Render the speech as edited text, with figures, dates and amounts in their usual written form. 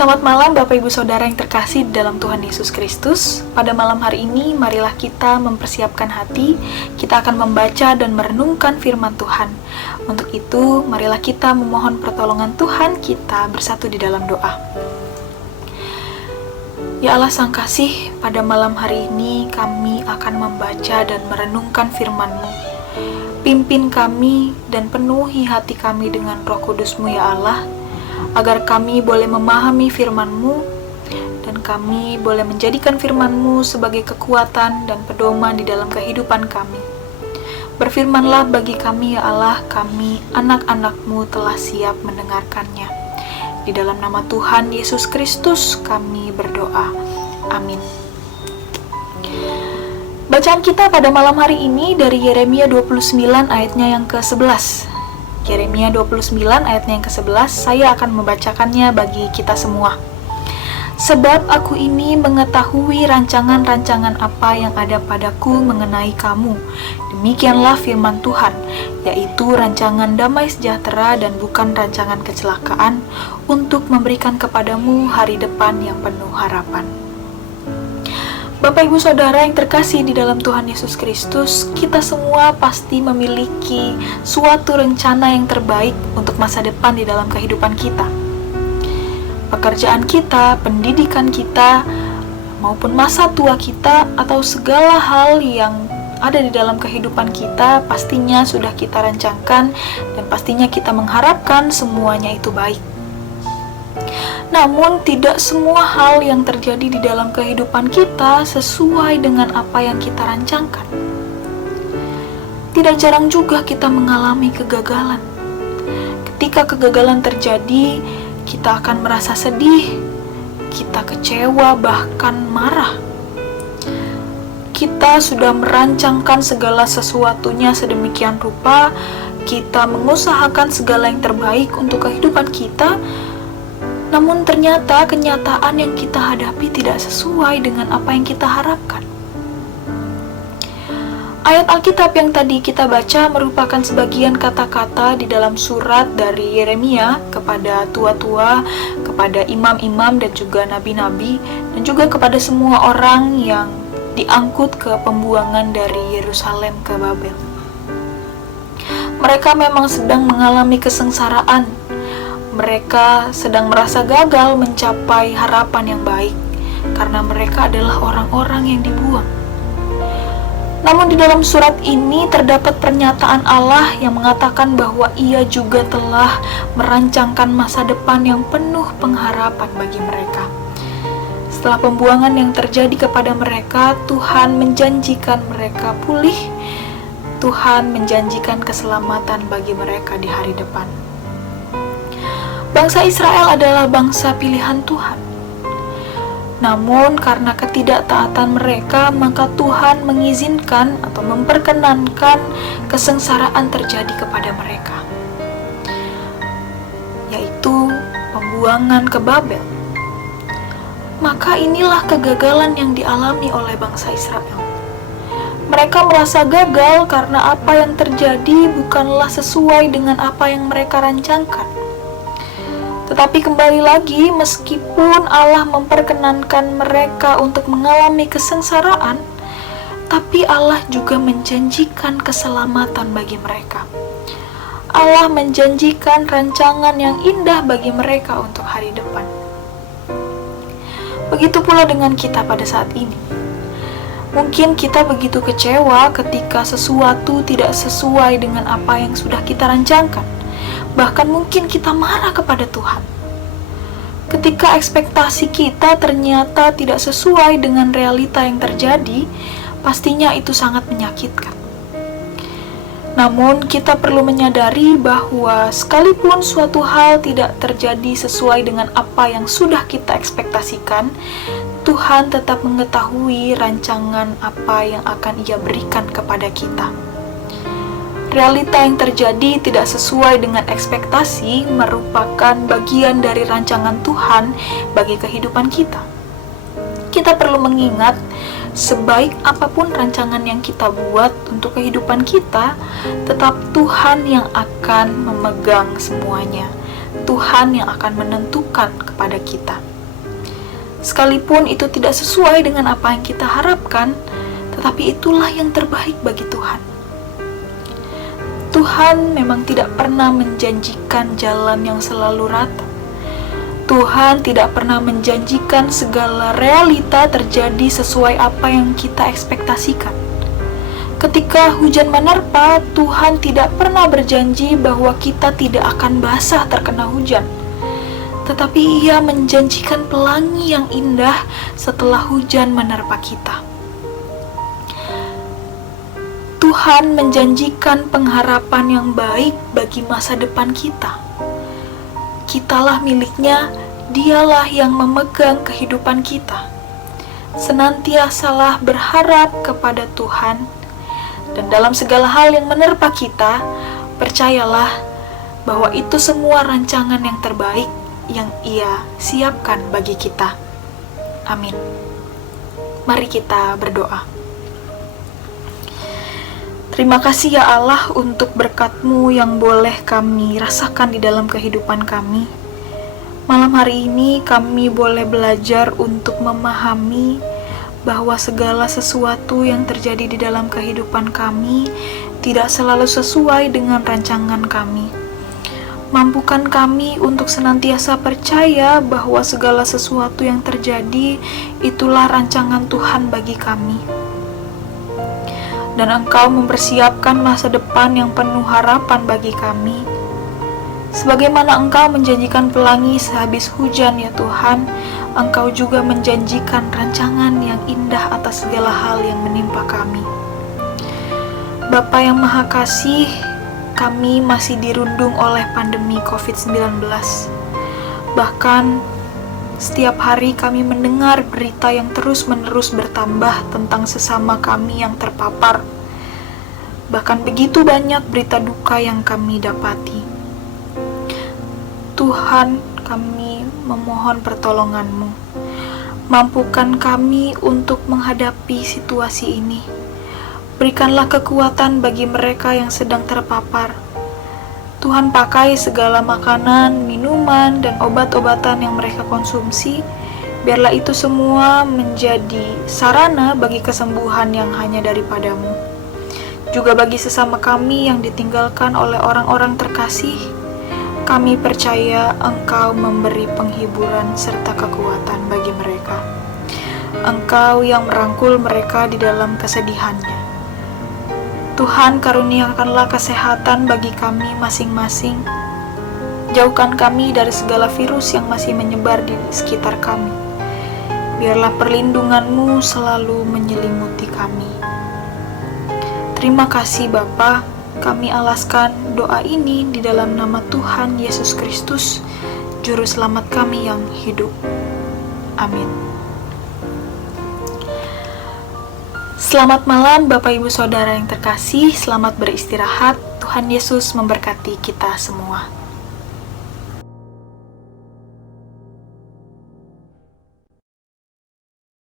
Selamat malam Bapak Ibu Saudara yang terkasih di dalam Tuhan Yesus Kristus. Pada malam hari ini, marilah kita mempersiapkan hati. Kita akan membaca dan merenungkan firman Tuhan. Untuk itu, marilah kita memohon pertolongan Tuhan kita bersatu di dalam doa. Ya Allah Sang Kasih, pada malam hari ini kami akan membaca dan merenungkan firman-Mu. Pimpin kami dan penuhi hati kami dengan Roh Kudus-Mu ya Allah, agar kami boleh memahami firman-Mu dan kami boleh menjadikan firman-Mu sebagai kekuatan dan pedoman di dalam kehidupan kami. Berfirmanlah bagi kami ya Allah, kami anak-anak-Mu telah siap mendengarkannya. Di dalam nama Tuhan Yesus Kristus kami berdoa. Amin. Bacaan kita pada malam hari ini dari Yeremia 29 ayatnya yang ke-11. Yeremia 29 ayatnya yang ke-11, saya akan membacakannya bagi kita semua. Sebab aku ini mengetahui rancangan-rancangan apa yang ada padaku mengenai kamu. Demikianlah firman Tuhan, yaitu rancangan damai sejahtera dan bukan rancangan kecelakaan, untuk memberikan kepadamu hari depan yang penuh harapan. Bapak Ibu Saudara yang terkasih di dalam Tuhan Yesus Kristus, kita semua pasti memiliki suatu rencana yang terbaik untuk masa depan di dalam kehidupan kita. Pekerjaan kita, pendidikan kita, maupun masa tua kita, atau segala hal yang ada di dalam kehidupan kita, pastinya sudah kita rancangkan dan pastinya kita mengharapkan semuanya itu baik. Namun, tidak semua hal yang terjadi di dalam kehidupan kita sesuai dengan apa yang kita rancangkan. Tidak jarang juga kita mengalami kegagalan. Ketika kegagalan terjadi, kita akan merasa sedih, kita kecewa, bahkan marah. Kita sudah merancangkan segala sesuatunya sedemikian rupa, kita mengusahakan segala yang terbaik untuk kehidupan kita, namun ternyata kenyataan yang kita hadapi tidak sesuai dengan apa yang kita harapkan. Ayat Alkitab yang tadi kita baca merupakan sebagian kata-kata di dalam surat dari Yeremia kepada tua-tua, kepada imam-imam dan juga nabi-nabi, dan juga kepada semua orang yang diangkut ke pembuangan dari Yerusalem ke Babel. Mereka memang sedang mengalami kesengsaraan. Mereka sedang merasa gagal mencapai harapan yang baik karena mereka adalah orang-orang yang dibuang. Namun di dalam surat ini terdapat pernyataan Allah yang mengatakan bahwa Ia juga telah merancangkan masa depan yang penuh pengharapan bagi mereka. Setelah pembuangan yang terjadi kepada mereka, Tuhan menjanjikan mereka pulih. Tuhan menjanjikan keselamatan bagi mereka di hari depan. Bangsa Israel adalah bangsa pilihan Tuhan. Namun karena ketidaktaatan mereka, maka Tuhan mengizinkan atau memperkenankan kesengsaraan terjadi kepada mereka, yaitu pembuangan ke Babel. Maka inilah kegagalan yang dialami oleh bangsa Israel. Mereka merasa gagal karena apa yang terjadi bukanlah sesuai dengan apa yang mereka rancangkan. Tetapi kembali lagi, meskipun Allah memperkenankan mereka untuk mengalami kesengsaraan, tapi Allah juga menjanjikan keselamatan bagi mereka. Allah menjanjikan rancangan yang indah bagi mereka untuk hari depan. Begitu pula dengan kita pada saat ini. Mungkin kita begitu kecewa ketika sesuatu tidak sesuai dengan apa yang sudah kita rancangkan. Bahkan mungkin kita marah kepada Tuhan. Ketika ekspektasi kita ternyata tidak sesuai dengan realita yang terjadi, pastinya itu sangat menyakitkan. Namun kita perlu menyadari bahwa sekalipun suatu hal tidak terjadi sesuai dengan apa yang sudah kita ekspektasikan, Tuhan tetap mengetahui rancangan apa yang akan Ia berikan kepada kita. Realita yang terjadi tidak sesuai dengan ekspektasi merupakan bagian dari rancangan Tuhan bagi kehidupan kita. Kita perlu mengingat, sebaik apapun rancangan yang kita buat untuk kehidupan kita, tetap Tuhan yang akan memegang semuanya. Tuhan yang akan menentukan kepada kita. Sekalipun itu tidak sesuai dengan apa yang kita harapkan, tetapi itulah yang terbaik bagi Tuhan. Tuhan memang tidak pernah menjanjikan jalan yang selalu rata. Tuhan tidak pernah menjanjikan segala realita terjadi sesuai apa yang kita ekspektasikan. Ketika hujan menerpa, Tuhan tidak pernah berjanji bahwa kita tidak akan basah terkena hujan. Tetapi Ia menjanjikan pelangi yang indah setelah hujan menerpa kita. Tuhan menjanjikan pengharapan yang baik bagi masa depan kita. Kitalah miliknya, Dialah yang memegang kehidupan kita. Senantiasalah berharap kepada Tuhan, dan dalam segala hal yang menerpa kita, percayalah bahwa itu semua rancangan yang terbaik yang Ia siapkan bagi kita. Amin. Mari kita berdoa. Terima kasih ya Allah untuk berkat-Mu yang boleh kami rasakan di dalam kehidupan kami. Malam hari ini kami boleh belajar untuk memahami bahwa segala sesuatu yang terjadi di dalam kehidupan kami tidak selalu sesuai dengan rancangan kami. Mampukan kami untuk senantiasa percaya bahwa segala sesuatu yang terjadi itulah rancangan Tuhan bagi kami. Dan Engkau mempersiapkan masa depan yang penuh harapan bagi kami. Sebagaimana Engkau menjanjikan pelangi sehabis hujan ya Tuhan, Engkau juga menjanjikan rancangan yang indah atas segala hal yang menimpa kami. Bapa yang Maha Kasih, kami masih dirundung oleh pandemi COVID-19. Bahkan, setiap hari kami mendengar berita yang terus-menerus bertambah tentang sesama kami yang terpapar. Bahkan begitu banyak berita duka yang kami dapati. Tuhan, kami memohon pertolongan-Mu. Mampukan kami untuk menghadapi situasi ini. Berikanlah kekuatan bagi mereka yang sedang terpapar. Tuhan, pakai segala makanan, minuman, dan obat-obatan yang mereka konsumsi. Biarlah itu semua menjadi sarana bagi kesembuhan yang hanya daripada-Mu. Juga bagi sesama kami yang ditinggalkan oleh orang-orang terkasih, kami percaya Engkau memberi penghiburan serta kekuatan bagi mereka. Engkau yang merangkul mereka di dalam kesedihannya. Tuhan, karuniakanlah kesehatan bagi kami masing-masing. Jauhkan kami dari segala virus yang masih menyebar di sekitar kami. Biarlah perlindungan-Mu selalu menyelimuti kami. Terima kasih Bapa, kami alaskan doa ini di dalam nama Tuhan Yesus Kristus, Juru Selamat kami yang hidup. Amin. Selamat malam Bapak Ibu Saudara yang terkasih, selamat beristirahat. Tuhan Yesus memberkati kita semua.